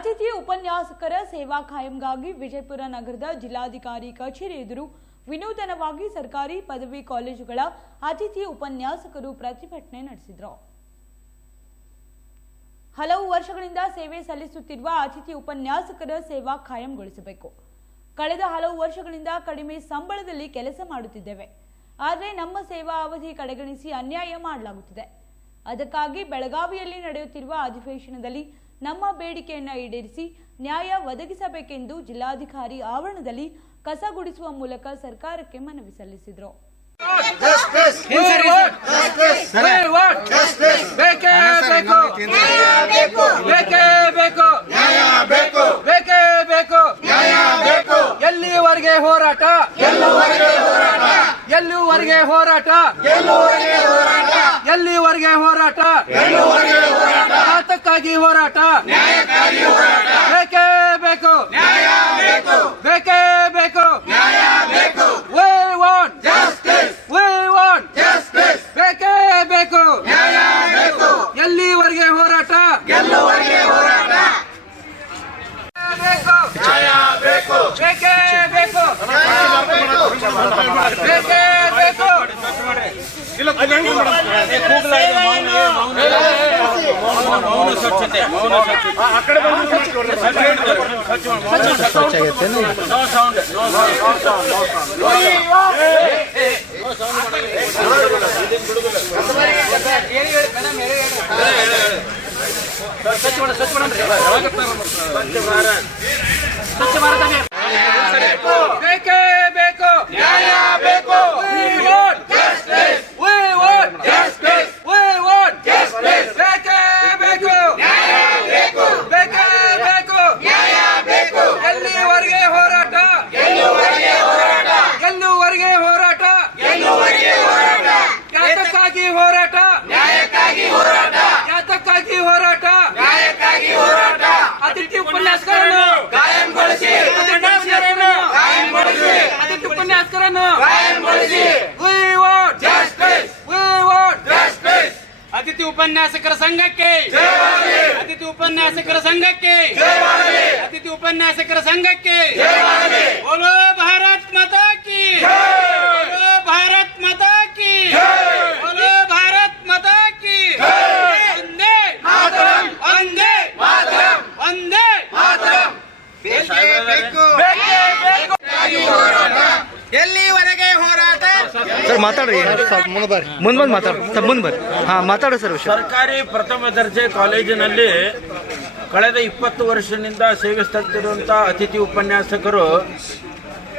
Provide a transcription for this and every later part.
ಅತಿಥಿ ಉಪನ್ಯಾಸಕರ ಸೇವಾ ಕಾಯಂಗಾಗಿ ವಿಜಯಪುರ ನಗರದ ಜಿಲ್ಲಾಧಿಕಾರಿ ಕಚೇರಿ ಎದುರು ವಿನೂತನವಾಗಿ ಸರ್ಕಾರಿ ಪದವಿ ಕಾಲೇಜುಗಳ ಅತಿಥಿ ಉಪನ್ಯಾಸಕರು ಪ್ರತಿಭಟನೆ ನಡೆಸಿದರು. ಹಲವು ವರ್ಷಗಳಿಂದ ಸೇವೆ ಸಲ್ಲಿಸುತ್ತಿರುವ ಅತಿಥಿ ಉಪನ್ಯಾಸಕರ ಸೇವಾ ಕಾಯಂಗೊಳಿಸಬೇಕು. ಕಳೆದ ಹಲವು ವರ್ಷಗಳಿಂದ ಕಡಿಮೆ ಸಂಬಳದಲ್ಲಿ ಕೆಲಸ ಮಾಡುತ್ತಿದ್ದೇವೆ. ಆದರೆ ನಮ್ಮ ಸೇವಾ ಅವಧಿ ಕಡೆಗಣಿಸಿ ಅನ್ಯಾಯ ಮಾಡಲಾಗುತ್ತಿದೆ. ಅದಕ್ಕಾಗಿ ಬೆಳಗಾವಿಯಲ್ಲಿ ನಡೆಯುತ್ತಿರುವ ಅಧಿವೇಶನದಲ್ಲಿ ನಮ್ಮ ಬೇಡಿಕೆಯನ್ನು ಈಡೇರಿಸಿ ನ್ಯಾಯ ಒದಗಿಸಬೇಕೆಂದು ಜಿಲ್ಲಾಧಿಕಾರಿ ಆವರಣದಲ್ಲಿ ಕಸ ಗುಡಿಸುವ ಮೂಲಕ ಸರ್ಕಾರಕ್ಕೆ ಮನವಿ ಸಲ್ಲಿಸಿದರು. ಎಲ್ಲಿವರೆಗೆ ಹೋರಾಟ, ಎಲ್ಲಿವರೆಗೆ ಹೋರಾಟ, ಎಲ್ಲಿವರೆಗೆ ಹೋರಾಟ, ನ್ಯಾಯಕ್ಕಾಗಿ ಹೋರಾಟ, ಬೇಕೇ ಬೇಕು, ಬೇಕೇ ಬೇಕು, we want justice, we want justice, ಬೇಕೇ ಬೇಕು, ಎಲ್ಲಿವರೆಗೆ ಹೋರಾಟ, ಎಲ್ಲಿವರೆಗೆ ಹೋರಾಟ, ಬೇಕು, ಬೇಕು, ಬೇಕೇ ಬೇಕು, ಬೇಕೇ ಬೇಕು. ಬೇಕೇ ಬೇಕು, ನ್ಯಾಯ ಬೇಕು, we want justice, we want justice, we want justice, ಬೇಕೇ ಬೇಕು, ನ್ಯಾಯ ಬೇಕು, ಬೇಕೇ ಬೇಕು, ನ್ಯಾಯ ಬೇಕು, ಎಲ್ಲಿವರೆಗೆ ಹೋರಾಟ, ಎಲ್ಲಿವರೆಗೆ ಹೋರಾಟ, ಎಲ್ಲಿವರೆಗೆ ಹೋರಾಟ, ಎಲ್ಲಿವರೆಗೆ ಹೋರಾಟ, ನ್ಯಾಯಕ್ಕಾಗಿ ಹೋರಾಟ, ನ್ಯಾಯಕ್ಕಾಗಿ ಹೋರಾಟ, ನ್ಯಾಯಕ್ಕಾಗಿ ಹೋರಾಟ, ನ್ಯಾಯಕ್ಕಾಗಿ ಹೋರಾಟ, ಅತಿಥಿ ಉಪನ್ಯಾಸಕರನ್ನು ಕಾಯಂಗೊಳಿಸಿ, ಅತಿಥಿ ಉಪನ್ಯಾಸಕರನ್ನು ಕಾಯಂಗೊಳಿಸಿ, we want justice, we want justice. ಅತಿಥಿ ಉಪನ್ಯಾಸಕರ ಸಂಘಕ್ಕೆ ಜಯವಾಗಲಿ, ಅತಿಥಿ ಉಪನ್ಯಾಸಕರ ಸಂಘಕ್ಕೆ ಜಯವಾಗಲಿ, ಅತಿಥಿ ಉಪನ್ಯಾಸಕರ ಸಂಘಕ್ಕೆ ಜಯವಾಗಲಿ. ಬೋಲೋ ಭಾರತ್ ಮಾತಾ ಕಿ ಜೈ, ಬೋಲೋ ಭಾರತ್ ಮಾತಾ ಕಿ ಜೈ, ಬೋಲೋ ಭಾರತ್ ಮಾತಾ ಕಿ ಜೈ. ವಂದೇ ಮಾತರಂ, ವಂದೇ ಮಾತರಂ, ವಂದೇ ಮಾತರಂ. ಬೇಕೇ ಬೇಕು, ಬೇಕೇ ಬೇಕು, ಎಲ್ಲಿವರೆಗೆ ಹೋರಾಟ. ಸರ್ ಮಾತಾಡ್ರಿ, ಮುಂದೆ ಬಂದು ಮಾತಾಡ್ರಿ, ಮುಂದೆ ಬರ್ರಿ. ಹಾಂ ಮಾತಾಡಿ ಸರ್. ಸರ್ಕಾರಿ ಪ್ರಥಮ ದರ್ಜೆ ಕಾಲೇಜಿನಲ್ಲಿ ಕಳೆದ 20 ವರ್ಷದಿಂದ ಸೇವೆ ಸಲ್ಲಿಸುತ್ತಿರುವಂಥ ಅತಿಥಿ ಉಪನ್ಯಾಸಕರು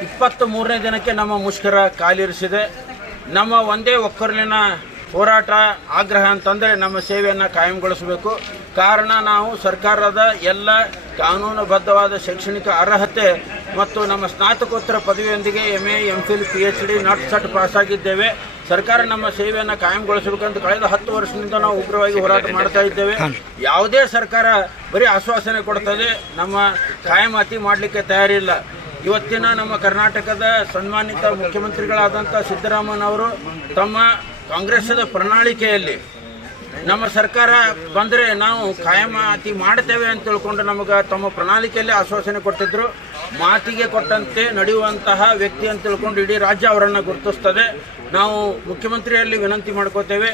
23ನೇ ದಿನಕ್ಕೆ ನಮ್ಮ ಮುಷ್ಕರ ಕಾಲಿರಿಸಿದೆ. ನಮ್ಮ ಒಂದೇ ಒಕ್ಕಲಿನ ಹೋರಾಟ ಆಗ್ರಹ ಅಂತಂದರೆ ನಮ್ಮ ಸೇವೆಯನ್ನು ಕಾಯಂಗೊಳಿಸಬೇಕು. ಕಾರಣ ನಾವು ಸರ್ಕಾರದ ಎಲ್ಲ ಕಾನೂನುಬದ್ಧವಾದ ಶೈಕ್ಷಣಿಕ ಅರ್ಹತೆ ಮತ್ತು ನಮ್ಮ ಸ್ನಾತಕೋತ್ತರ ಪದವಿಯೊಂದಿಗೆ MA, MPhil, PhD ನಾಟ್ ಸಟ್ ಪಾಸಾಗಿದ್ದೇವೆ. ಸರ್ಕಾರ ನಮ್ಮ ಸೇವೆಯನ್ನು ಕಾಯಂಗೊಳಿಸಬೇಕಂತ ಕಳೆದ 10 ವರ್ಷದಿಂದ ನಾವು ಉಗ್ರವಾಗಿ ಹೋರಾಟ ಮಾಡ್ತಾ ಇದ್ದೇವೆ. ಯಾವುದೇ ಸರ್ಕಾರ ಬರೀ ಆಶ್ವಾಸನೆ ಕೊಡ್ತದೆ, ನಮ್ಮ ಕಾಯಮಾತಿ ಮಾಡಲಿಕ್ಕೆ ತಯಾರಿಲ್ಲ. ಇವತ್ತಿನ ನಮ್ಮ ಕರ್ನಾಟಕದ ಸನ್ಮಾನಿತ ಮುಖ್ಯಮಂತ್ರಿಗಳಾದಂಥ ಸಿದ್ದರಾಮಯ್ಯನವರು ತಮ್ಮ ಕಾಂಗ್ರೆಸ್ಸದ ಪ್ರಣಾಳಿಕೆಯಲ್ಲಿ ನಮ್ಮ ಸರ್ಕಾರ ಬಂದರೆ ನಾವು ಕಾಯಮಾತಿ ಮಾಡ್ತೇವೆ ಅಂತ ತಿಳ್ಕೊಂಡು ನಮಗೆ ತಮ್ಮ ಪ್ರಣಾಳಿಕೆಯಲ್ಲಿ ಆಶ್ವಾಸನೆ ಕೊಟ್ಟಿದ್ದರು. ಮಾತಿಗೆ ಕೊಟ್ಟಂತೆ ನಡೆಯುವಂತಹ ವ್ಯಕ್ತಿ ಅಂತ ತಿಳ್ಕೊಂಡು ಇಡೀ ರಾಜ್ಯ ಅವರನ್ನು ಗುರುತಿಸ್ತದೆ. ನಾವು ಮುಖ್ಯಮಂತ್ರಿಯಲ್ಲಿ ವಿನಂತಿ ಮಾಡ್ಕೋತೇವೆ,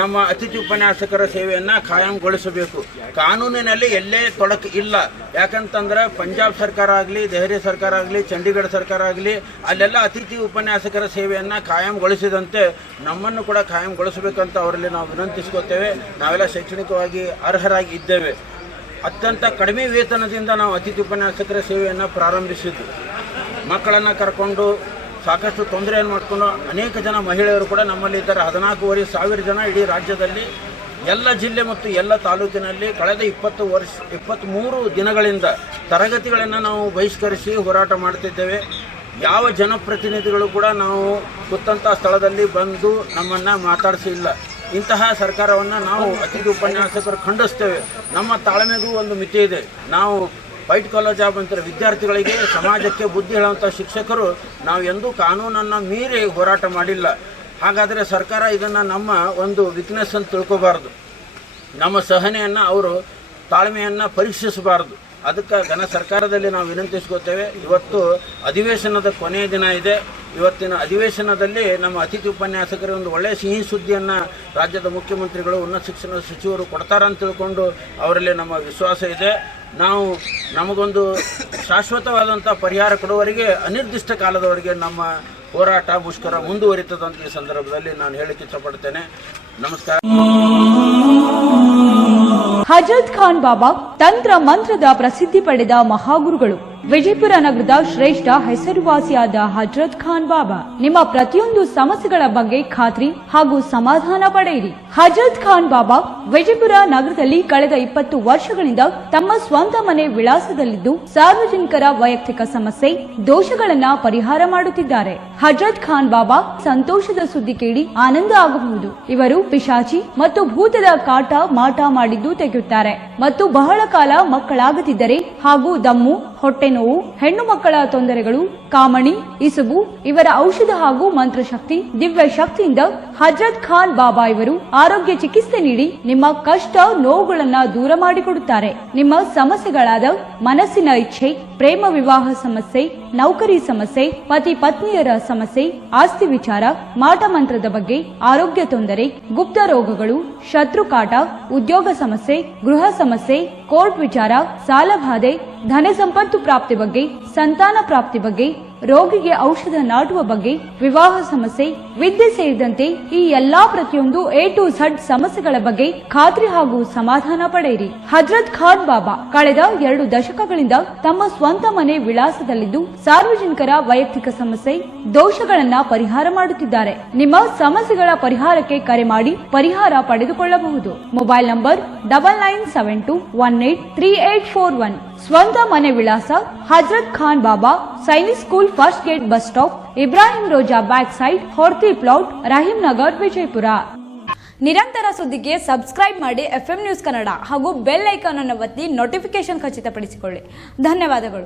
ನಮ್ಮ ಅತಿಥಿ ಉಪನ್ಯಾಸಕರ ಸೇವೆಯನ್ನು ಕಾಯಂಗೊಳಿಸಬೇಕು. ಕಾನೂನಿನಲ್ಲಿ ಎಲ್ಲೇ ತೊಡಕು ಇಲ್ಲ. ಯಾಕಂತಂದ್ರೆ ಪಂಜಾಬ್ ಸರ್ಕಾರ ಆಗಲಿ, ದೆಹಲಿ ಸರ್ಕಾರ ಆಗಲಿ, ಚಂಡೀಗಢ ಸರ್ಕಾರ ಆಗಲಿ, ಅಲ್ಲೆಲ್ಲ ಅತಿಥಿ ಉಪನ್ಯಾಸಕರ ಸೇವೆಯನ್ನು ಕಾಯಂಗೊಳಿಸಿದಂತೆ ನಮ್ಮನ್ನು ಕೂಡ ಕಾಯಂಗೊಳಿಸಬೇಕಂತ ಅವರಲ್ಲಿ ನಾವು ವಿನಂತಿಸ್ಕೋತೇವೆ. ನಾವೆಲ್ಲ ಶೈಕ್ಷಣಿಕವಾಗಿ ಅರ್ಹರಾಗಿ ಇದ್ದೇವೆ. ಅತ್ಯಂತ ಕಡಿಮೆ ವೇತನದಿಂದ ನಾವು ಅತಿಥಿ ಉಪನ್ಯಾಸಕರ ಸೇವೆಯನ್ನು ಪ್ರಾರಂಭಿಸಿದ್ದು. ಮಕ್ಕಳನ್ನು ಕರ್ಕೊಂಡು ಸಾಕಷ್ಟು ತೊಂದರೆಯನ್ನು ಮಾಡಿಕೊಂಡು ಅನೇಕ ಜನ ಮಹಿಳೆಯರು ಕೂಡ ನಮ್ಮಲ್ಲಿ ಇದ್ದಾರೆ. 14,500 ಜನ ಇಡೀ ರಾಜ್ಯದಲ್ಲಿ ಎಲ್ಲ ಜಿಲ್ಲೆ ಮತ್ತು ಎಲ್ಲ ತಾಲೂಕಿನಲ್ಲಿ ಕಳೆದ 23 ದಿನಗಳಿಂದ ತರಗತಿಗಳನ್ನು ನಾವು ಬಹಿಷ್ಕರಿಸಿ ಹೋರಾಟ ಮಾಡ್ತಿದ್ದೇವೆ. ಯಾವ ಜನಪ್ರತಿನಿಧಿಗಳು ಕೂಡ ನಾವು ಕೂತಂಥ ಸ್ಥಳದಲ್ಲಿ ಬಂದು ನಮ್ಮನ್ನು ಮಾತಾಡಿಸಿಲ್ಲ. ಇಂತಹ ಸರ್ಕಾರವನ್ನು ನಾವು ಅತಿಥಿ ಉಪನ್ಯಾಸಕರು ಖಂಡಿಸ್ತೇವೆ. ನಮ್ಮ ತಾಳ್ಮೆಗೂ ಒಂದು ಮಿತಿ ಇದೆ. ನಾವು ವೈಟ್ ಕಾಲರ್ ಜಾಬ್ ಅಂತಾರೆ, ವಿದ್ಯಾರ್ಥಿಗಳಿಗೆ ಸಮಾಜಕ್ಕೆ ಬುದ್ಧಿ ಹೇಳುವಂಥ ಶಿಕ್ಷಕರು ನಾವು ಎಂದೂ ಕಾನೂನನ್ನು ಮೀರಿ ಹೋರಾಟ ಮಾಡಿಲ್ಲ. ಹಾಗಾದರೆ ಸರ್ಕಾರ ಇದನ್ನು ನಮ್ಮ ಒಂದು ವೀಕ್ನೆಸ್ ಅಂತ ತಿಳ್ಕೋಬಾರ್ದು. ನಮ್ಮ ಸಹನೆಯನ್ನು ಅವರು ತಾಳ್ಮೆಯನ್ನು ಪರೀಕ್ಷಿಸಬಾರ್ದು. ಅದಕ್ಕೆ ಘನ ಸರ್ಕಾರದಲ್ಲಿ ನಾವು ವಿನಂತಿಸ್ಕೋತೇವೆ. ಇವತ್ತು ಅಧಿವೇಶನದ ಕೊನೆಯ ದಿನ ಇದೆ. ಇವತ್ತಿನ ಅಧಿವೇಶನದಲ್ಲಿ ನಮ್ಮ ಅತಿಥಿ ಉಪನ್ಯಾಸಕರು ಒಂದು ಒಳ್ಳೆಯ ಸಿಹಿ ಸುದ್ದಿಯನ್ನು ರಾಜ್ಯದ ಮುಖ್ಯಮಂತ್ರಿಗಳು, ಉನ್ನತ ಶಿಕ್ಷಣ ಸಚಿವರು ಕೊಡ್ತಾರಂತ ತಿಳ್ಕೊಂಡು ಅವರಲ್ಲಿ ನಮ್ಮ ವಿಶ್ವಾಸ ಇದೆ. ನಮಗೊಂದು ಶಾಶ್ವತವಾದಂಥ ಪರಿಹಾರ ಕೊಡುವವರೆಗೆ ಅನಿರ್ದಿಷ್ಟ ಕಾಲದವರೆಗೆ ನಮ್ಮ ಹೋರಾಟ ಮುಷ್ಕರ ಮುಂದುವರಿತದಂತ ಈ ಸಂದರ್ಭದಲ್ಲಿ ನಾನು ಹೇಳಕ್ಕೆ ಇಷ್ಟಪಡ್ತೇನೆ. ನಮಸ್ಕಾರ. ಹಜರತ್ ಖಾನ್ ಬಾಬಾ ತಂತ್ರ ಮಂತ್ರದ ಪ್ರಸಿದ್ಧಿ ಪಡೆದ ಮಹಾಗುರುಗಳು. ವಿಜಯಪುರ ನಗರದ ಶ್ರೇಷ್ಠ ಹೆಸರುವಾಸಿಯಾದ ಹಜರತ್ ಖಾನ್ ಬಾಬಾ ನಿಮ್ಮ ಪ್ರತಿಯೊಂದು ಸಮಸ್ಯೆಗಳ ಬಗ್ಗೆ ಖಾತ್ರಿ ಹಾಗೂ ಸಮಾಧಾನ ಪಡೆಯಿರಿ. ಹಜರತ್ ಖಾನ್ ಬಾಬಾ ವಿಜಯಪುರ ನಗರದಲ್ಲಿ ಕಳೆದ 20 ವರ್ಷಗಳಿಂದ ತಮ್ಮ ಸ್ವಂತ ಮನೆ ವಿಳಾಸದಲ್ಲಿದ್ದು ಸಾರ್ವಜನಿಕರ ವೈಯಕ್ತಿಕ ಸಮಸ್ಯೆ ದೋಷಗಳನ್ನ ಪರಿಹಾರ ಮಾಡುತ್ತಿದ್ದಾರೆ. ಹಜರತ್ ಖಾನ್ ಬಾಬಾ ಸಂತೋಷದ ಸುದ್ದಿ ಕೇಳಿ ಆನಂದ ಆಗಬಹುದು. ಇವರು ಪಿಶಾಚಿ ಮತ್ತು ಭೂತದ ಕಾಟ ಮಾಟ ಮಾಡಿದ್ದು ತೆಗೆಯುತ್ತಾರೆ ಮತ್ತು ಬಹಳ ಕಾಲ ಮಕ್ಕಳಾಗದಿದ್ದರೆ ಹಾಗೂ ದಮ್ಮು, ಹೊಟ್ಟೆ ನೋವು, ಹೆಣ್ಣು ಮಕ್ಕಳ ತೊಂದರೆಗಳು, ಕಾಮಣಿ, ಇಸುಬು ಇವರ ಔಷಧ ಹಾಗೂ ಮಂತ್ರಶಕ್ತಿ, ದಿವ್ಯ ಶಕ್ತಿಯಿಂದ ಹಜರತ್ ಖಾನ್ ಬಾಬಾ ಇವರು ಆರೋಗ್ಯ ಚಿಕಿತ್ಸೆ ನೀಡಿ ನಿಮ್ಮ ಕಷ್ಟ ನೋವುಗಳನ್ನ ದೂರ ಮಾಡಿಕೊಡುತ್ತಾರೆ. ನಿಮ್ಮ ಸಮಸ್ಯೆಗಳಾದ ಮನಸ್ಸಿನ ಇಚ್ಛೆ, ಪ್ರೇಮ ವಿವಾಹ ಸಮಸ್ಯೆ, ನೌಕರಿ ಸಮಸ್ಯೆ, ಪತಿ ಪತ್ನಿಯರ ಸಮಸ್ಯೆ, ಆಸ್ತಿ ವಿಚಾರ, ಮಾಟ ಮಂತ್ರದ ಬಗ್ಗೆ, ಆರೋಗ್ಯ ತೊಂದರೆ, ಗುಪ್ತ ರೋಗಗಳು, ಶತ್ರುಕಾಟ, ಉದ್ಯೋಗ ಸಮಸ್ಯೆ, ಗೃಹ ಸಮಸ್ಯೆ, ಕೋರ್ಟ್ ವಿಚಾರ, ಸಾಲಬಾಧೆ, ಧನ ಸಂಪತ್ತು ಪ್ರಾಪ್ತಿ ಬಗ್ಗೆ, ಸಂತಾನ ಪ್ರಾಪ್ತಿ ಬಗ್ಗೆ, ರೋಗಿಗೆ ಔಷಧ ನಾಟುವ ಬಗ್ಗೆ, ವಿವಾಹ ಸಮಸ್ಯೆ, ವಿದ್ಯೆ ಸೇರಿದಂತೆ ಈ ಎಲ್ಲಾ ಪ್ರತಿಯೊಂದು A to Z ಸಮಸ್ಯೆಗಳ ಬಗ್ಗೆ ಖಾತ್ರಿ ಹಾಗೂ ಸಮಾಧಾನ ಪಡೆಯಿರಿ. ಹಜರತ್ ಖಾನ್ ಬಾಬಾ ಕಳೆದ 2 ದಶಕಗಳಿಂದ ತಮ್ಮ ಸ್ವಂತ ಮನೆ ವಿಳಾಸದಲ್ಲಿದ್ದು ಸಾರ್ವಜನಿಕರ ವೈಯಕ್ತಿಕ ಸಮಸ್ಯೆ ದೋಷಗಳನ್ನ ಪರಿಹಾರ ಮಾಡುತ್ತಿದ್ದಾರೆ. ನಿಮ್ಮ ಸಮಸ್ಯೆಗಳ ಪರಿಹಾರಕ್ಕೆ ಕರೆ ಮಾಡಿ ಪರಿಹಾರ ಪಡೆದುಕೊಳ್ಳಬಹುದು. Mobile number 9972183841. ಸ್ವಂತ ಮನೆ ವಿಳಾಸ Hazrat Khan Baba, Sainik school, first gate, bus stop, Ibrahim Roza back side, Horti plot, Rahim Nagar, Vijayapura. ನಿರಂತರ ಸುದ್ದಿಗೆ ಸಬ್ಸ್ಕ್ರೈಬ್ ಮಾಡಿ FM ನ್ಯೂಸ್ ಕನ್ನಡ ಹಾಗೂ ಬೆಲ್ ಐಕಾನ್ ಅನ್ನು ಒತ್ತಿ ನೋಟಿಫಿಕೇಶನ್ ಖಚಿತಪಡಿಸಿಕೊಳ್ಳಿ. ಧನ್ಯವಾದಗಳು.